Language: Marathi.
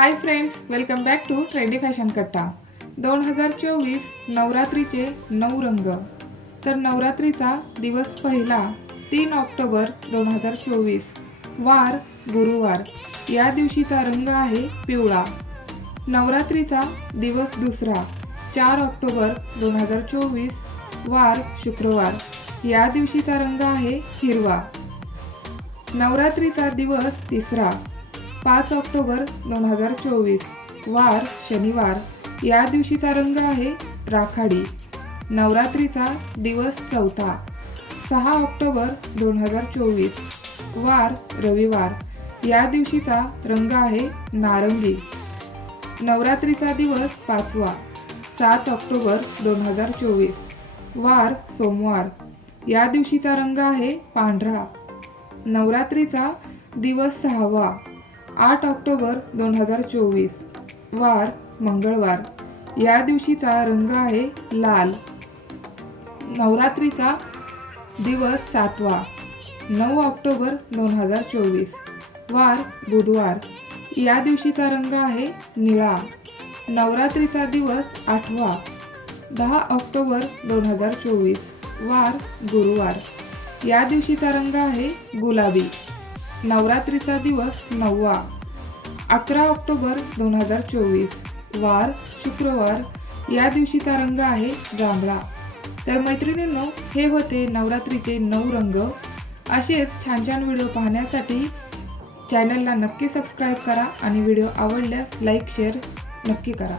Hi friends welcome back to trendy fashion कट्टा दोन हजार चोवीस नवरात्रीचे नऊ रंग. तर नवरात्रीचा दिवस पहिला तीन ऑक्टोबर दोन हजार चोवीस वार गुरुवार. या दिवशीचा रंग आहे पिवळा. नवरात्रीचा दिवस दुसरा चार ऑक्टोबर दोन हजार चोवीस वार शुक्रवार. या दिवशीचा रंग आहे हिरवा. नवरात्रीचा दिवस तिसरा पाच ऑक्टोबर दोन हजार चोवीस. वार शनिवार. या दिवशीचा रंग आहे राखाडी. नवरात्रीचा दिवस चौथा. सहा ऑक्टोबर दोन हजार चोवीस. वार रविवार. या दिवशीचा रंग आहे नारंगी. नवरात्रीचा दिवस पाचवा. सात ऑक्टोबर दोन हजार चोवीस. वार सोमवार. या दिवशीचा रंग आहे पांढरा. नवरात्रीचा दिवस सहावा. आठ ऑक्टोबर दोन हजार चोवीस. वार मंगळवार. या दिवशीचा रंग आहे लाल. नवरात्रीचा दिवस सातवा. नऊ ऑक्टोबर दोन हजार चोवीस. वार बुधवार. या दिवशीचा रंग आहे निळा. नवरात्रीचा दिवस आठवा. दहा ऑक्टोबर दोन हजार चोवीस. वार गुरुवार. या दिवशीचा रंग आहे गुलाबी. नवरात्रीचा दिवस नववा. अकरा ऑक्टोबर दोन हजार चोवीस. वार शुक्रवार या दिवशीचा रंग आहे जांभळा. तर मैत्रिणींनो हे होते नवरात्रीचे नऊ रंग. असेच छान छान व्हिडिओ पाहण्यासाठी चॅनलला नक्की सबस्क्राईब करा आणि व्हिडिओ आवडल्यास लाईक शेअर नक्की करा.